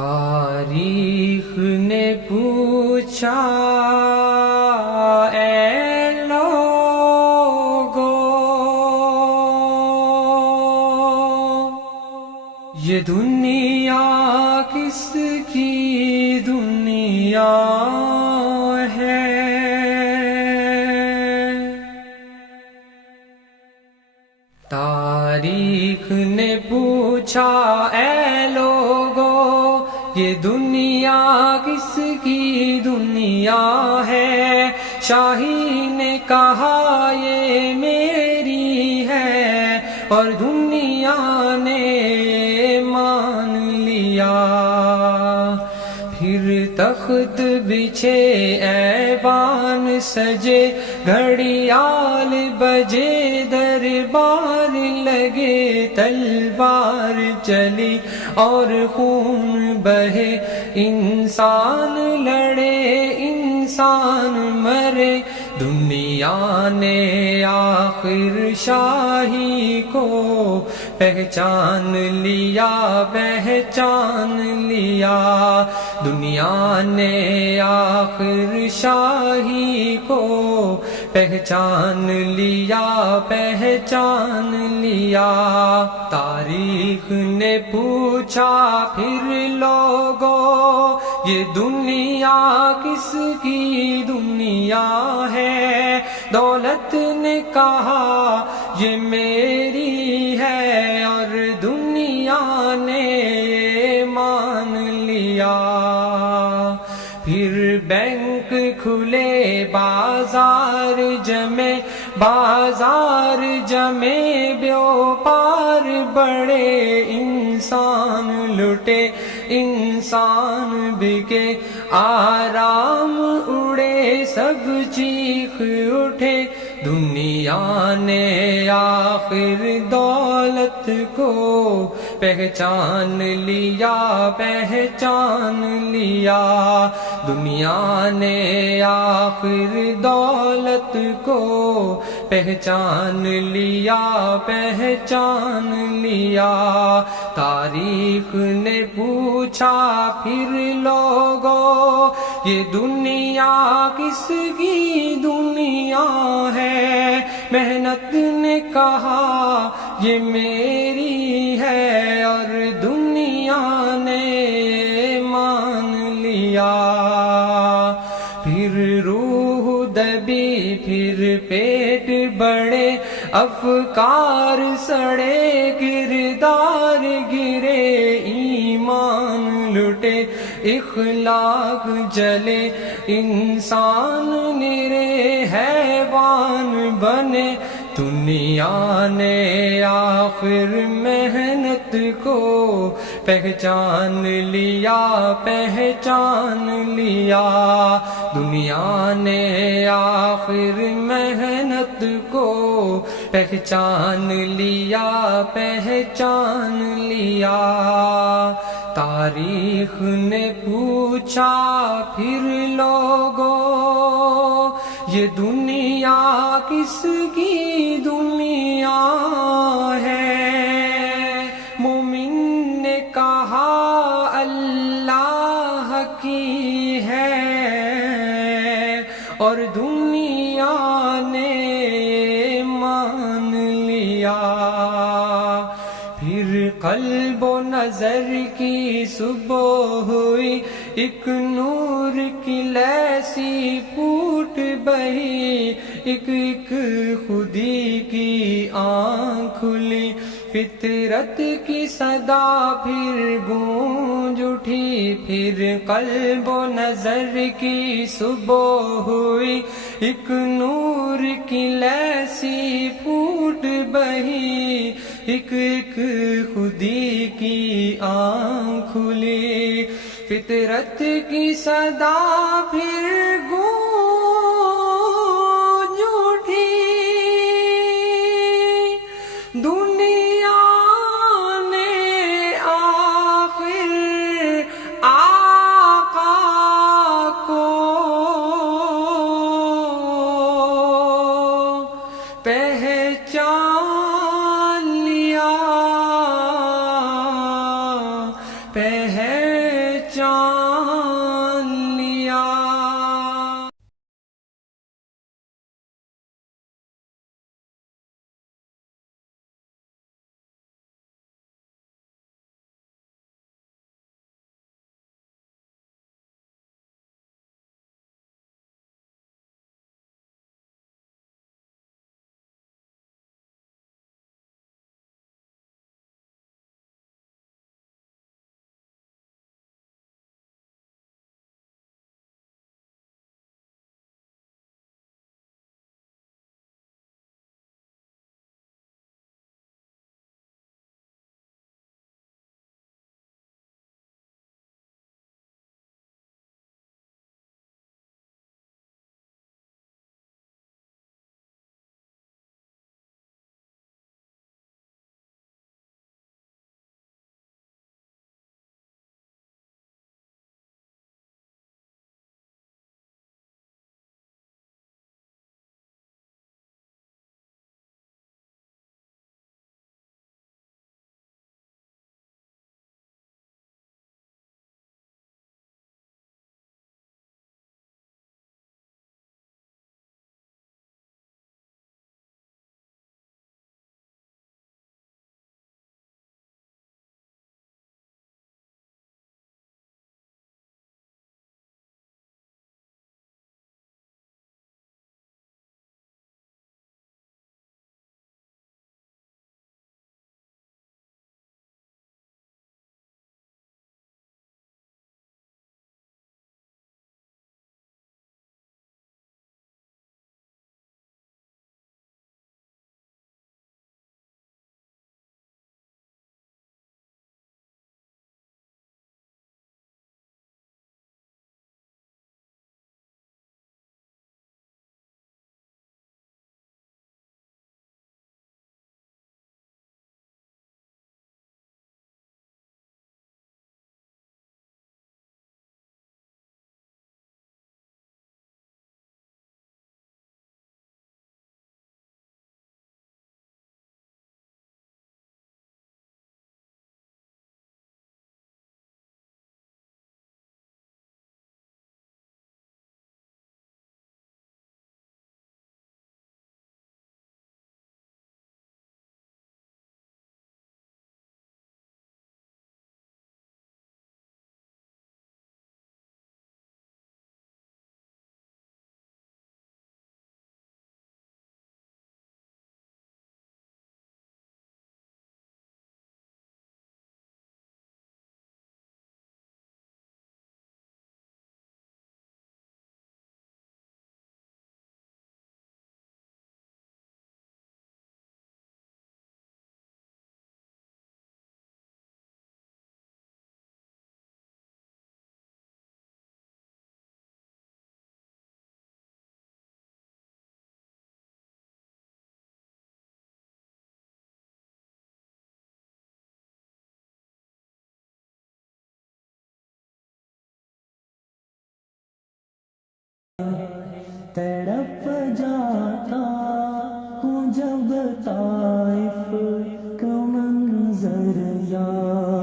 تاریخ نے پوچھا اے لوگو، یہ دنیا کس کی دنیا ہے؟ تاریخ نے پوچھا اے لوگو، یہ دنیا کس کی دنیا ہے؟ شاہی نے کہا یہ میری ہے، اور دنیا نے مان لیا۔ پھر تخت بچھے ایوان سجے، گھڑیال بجے دربار لگے، تلوار چلی اور خون بہے، انسان لڑے انسان مرے، دنیا نے آخر شاہی کو پہچان لیا، پہچان لیا۔ دنیا نے آخر شاہی کو پہچان لیا، پہچان لیا۔ تاریخ نے پوچھا پھر لوگو، یہ دنیا کس کی دنیا ہے؟ دولت نے کہا یہ میری ہے، اور دنیا نے یہ مان لیا۔ پھر بینک کھلے بازار جمے، بازار جمے بیوپار بڑے، انسان لٹے انسان بکے، آرام اڑے سب چیخ اٹھے، دنیا نے آخر دولت کو پہچان لیا، پہچان لیا۔ دنیا نے آخر دولت کو پہچان لیا، پہچان لیا۔ تاریخ نے پوچھا پھر لوگو، یہ دنیا کس کی دنیا ہے؟ محنت نے کہا یہ میری ہے، اور دنیا نے مان لیا۔ پھر روح دبی، پھر پیٹ بڑے، افکار سڑے، کردار گرے، ایمان لٹے، اخلاق جلے، انسان نرے حیوان بنے، دنیا نے آخر محنت کو پہچان لیا، پہچان لیا۔ دنیا نے آخر محنت کو پہچان لیا، پہچان لیا۔ تاریخ نے پوچھا پھر لوگو، یہ دنیا کس کی دنیا ہے؟ مومن نے کہا اللہ کی ہے، اور دنیا نے مان لیا۔ پھر قلب و نظر کی صبح ہوئی، ایک نور کی لیسی پھوٹ بہی، ایک ایک خودی کی آنکھ کھلی، فطرت کی صدا پھر گونج اٹھی۔ پھر قلب و نظر کی صبح ہوئی، ایک نور کی لیسی پھوٹ بہی، ایک ایک خودی کی آنکھ کھلی، فطرت کی صدا پھر گونج اٹھی۔ دنیا نے آخر آقا کو پہچان لیا، پہچان تڑپ جاتا ہوں جب طائف کا منظر یاد